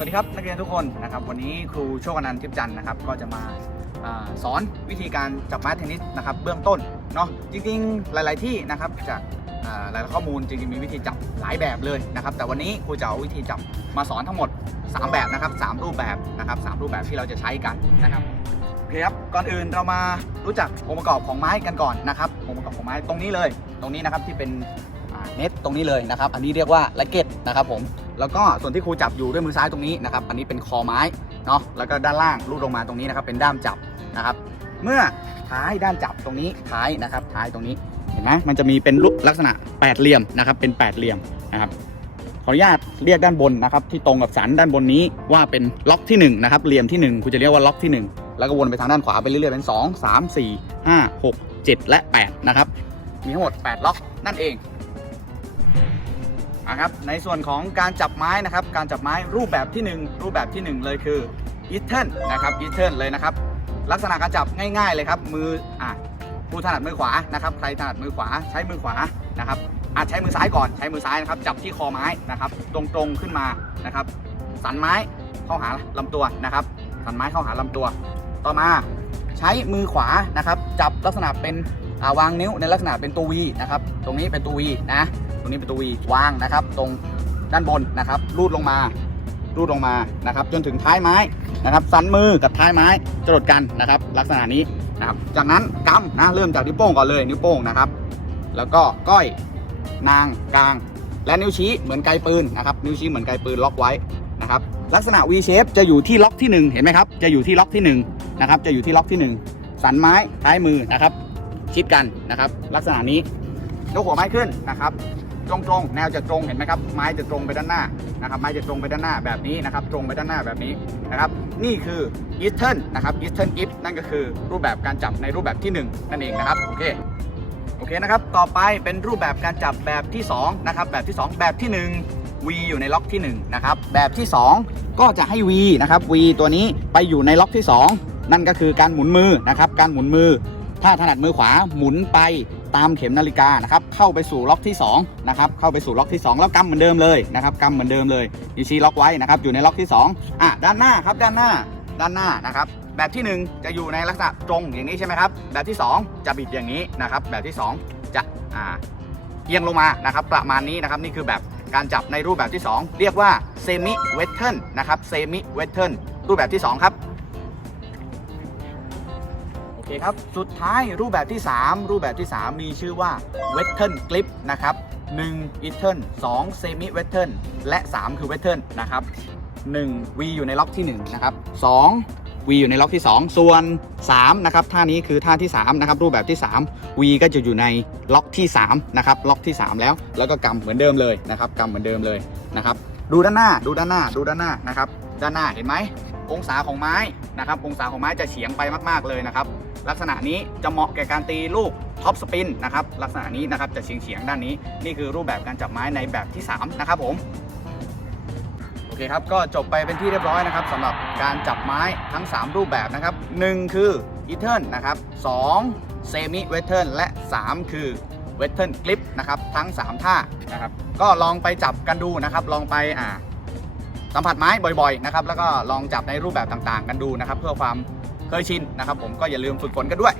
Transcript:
สวัสดีครับนักเรียนทุกคนนะครับวันนี้ครูโชคอนันต์ทิพจันทร์นะครับก็จะมาอาสอนวิธีการจับไม้เทนนิสนะครับเบื้องต้นเนาะจริงๆหลาย ๆที่นะครับจากอ่าหลายๆข้อมูลจริงๆมีวิธีจับหลายแบบเลยนะครับแต่วันนี้ครูจะเอาวิธีจับมาสอนทั้งหมด 3 แบบนะครับสามรูปแบบนะครับสามรูปแบบที่เราจะใช้กันนะครับโอเคครับก่อนอื่นเรามารู้จักองค์ประกอบของไม้กันก่อนนะครับองค์ประกอบของไม้ตรงนี้เลย ตรงนี้นะครับที่เป็น อ่าเน็ตตรงนี้เลยนะครับ อันนี้เรียกว่าแร็กเก็ตนะครับผม แล้วก็ส่วนที่ครูจับอยู่ด้วยมือซ้ายตรงนี้นะครับ อันนี้เป็นคอไม้เนาะแล้วก็ด้านล่างรูดลงมาตรงนี้นะครับ เป็นด้ามจับนะครับ เมื่อท้ายด้านจับตรงนี้ท้ายนะครับ ท้ายตรงนี้เห็นไหมมันจะมีเป็นรูปลักษณะแปดเหลี่ยมนะครับ เป็นแปดเหลี่ยมนะครับขออนุญาตเรียกด้านบนนะครับ ที่ตรงกับสันด้านบนนี้ว่าเป็นล็อกที่หนึ่งนะครับเหลี่ยมที่หนึ่งครูจะเรียกว่าล็อกที่หนึ่งแล้วก็วนไปทางด้านขวาไปเรื่อยๆเป็นสองสามสี่ห้าหกเจ็ดและแปดนะครับมีทั้งหมดแปดล็อกนั่นเอง นะครับในส่วนของการจับไม้นะครับการจับไม้รูปแบบที่ 1 รูปแบบที่ 1 เลยคืออีเทิลนะครับอีเทิลเลยนะครับลักษณะการจับง่ายๆเลยครับมืออะผู้ถนัดมือขวานะครับใครถนัดมือขวาใช้มือขวานะครับอาจใช้มือซ้ายก่อนใช้มือซ้ายนะครับจับที่คอไม้นะครับตรงๆขึ้นมานะครับสันไม้เข้าหาลำตัวนะครับสันไม้เข้าหาลำตัว ต่อมาใช้มือขวานะครับจับลักษณะเป็น วางนิ้วในลักษณะเป็นตัววีนะครับ ตรงนี้เป็นตัววีนะ ตรงนี้เป็นตัววีวางนะครับ ตรงด้านบนนะครับ รูดลงมา รูดลงมานะครับ จนถึงท้ายไม้นะครับ สันมือกับท้ายไม้จรดกันนะครับ ลักษณะนี้นะครับ จากนั้นกำนะ เริ่มจากนิ้วโป้งก่อนเลยนิ้วโป้งนะครับ แล้วก็ก้อยนางกลาง และนิ้วชี้เหมือนไกลปืนนะครับ นิ้วชี้เหมือนไกลปืนล็อกไว้นะครับลักษณะ V shape จะอยู่ที่ล็อกที่ 1 เห็นไหมครับ จะอยู่ที่ล็อกที่1นะครับ จะอยู่ที่ล็อกที่ 1 สันไม้ท้ายมือนะครับ ชิดกันนะครับ ลักษณะนี้ยกหัวไม้ขึ้นนะครับตรงตรงๆแนวจะตรงเห็นไหมครับ ไม้จะตรงไปด้านหน้านะครับ ไม้จะตรงไปด้านหน้าแบบนี้นะครับ ตรงไปด้านหน้าแบบนี้นะครับ นี่คือ Eastern นะครับ Eastern Grip นั่นก็คือรูปแบบการจับในรูปแบบที่ 1 นั่นเองนะครับ โอเค โอเคนะครับ ต่อไปเป็นรูปแบบการจับแบบที่2นะครับ แบบที่ 2 แบบที่ 1 V อยู่ในล็อกที่1นะครับ แบบที่ 2 ก็จะให้ V นะครับ V ตัวนี้ไปอยู่ในล็อกที่ 2 นั่นก็คือการหมุนมือนะครับ การหมุนมือ ถ้าถนัดมือขวาหมุนไปตามเข็มนาฬิกานะครับเข้าไปสู่ล็อกที่2นะครับเข้าไปสู่ล็อกที่ 2 แล้วกำเหมือนเดิมเลยนะครับกำเหมือนเดิมเลยนิ้วชี้ล็อกไว้นะครับอยู่ในล็อกที่ 2 อะด้านหน้าครับด้านหน้าด้านหน้านะครับแบบที่ 1 จะอยู่ในลักษณะตรงอย่างนี้ใช่ไหมครับแบบที่ 2 จะบิดอย่างนี้นะครับแบบที่ 2 จะอ่าเอียงลงมานะครับประมาณนี้นะครับนี่คือแบบการจับในรูปแบบที่ 2 เรียกว่าเซมิเวทเทิลนะครับเซมิเวทเทิลรูปแบบที่ 2 ครับ เคครับ สุดท้ายรูปแบบที่ 3 รูปแบบที่ 3 มีชื่อว่า w e t t e r n Grip นะครับ1 e t e r n 2 Semi w e t t e r n และ 3 คือ w e t t e r n นะครับ 1 V อยู่ในล็อกที่ 1 นะครับ 2 V อยู่ในล็อกที่ 2 ส่วน 3 นะครับ ท่านี้คือท่าที่ 3 นะครับ รูปแบบที่ 3 V ก็จะอยู่ในล็อกที่ 3 นะครับ ล็อกที่ 3 แล้ว แล้วก็กำเหมือนเดิมเลยนะครับกำเหมือนเดิมเลยนะครับ ดูด้านหน้า ดูด้านหน้า ดูด้านหน้านะครับ ด้านหน้าเห็นไหม องศาของไม้นะครับ องศาของไม้จะเฉียงไปมากๆเลยนะครับ ลักษณะนี้จะเหมาะแก่การตีลูกท็อปสปินนะครับ ลักษณะนี้นะครับจะเฉียงเฉียงๆด้านนี้ นี่คือรูปแบบการจับไม้ในแบบที่ 3 นะครับผมโอเคครับ ก็จบไปเป็นที่เรียบร้อยนะครับสำหรับการจับไม้ทั้ง 3 รูปแบบนะครับ 1 คือ e t e r n นะครับ2 semi w e t e r n และ 3 คือ w e t e r n grip นะครับทั้ง 3 ท่านะครับก็ลองไปจับกันดูนะครับลองไปอ่า สัมผัสไม้บ่อยๆนะครับแล้วก็ลองจับในรูปแบบต่างๆ กันดูนะครับ เพื่อความเคยชินนะครับ ผมก็อย่าลืมฝึกฝนกันด้วย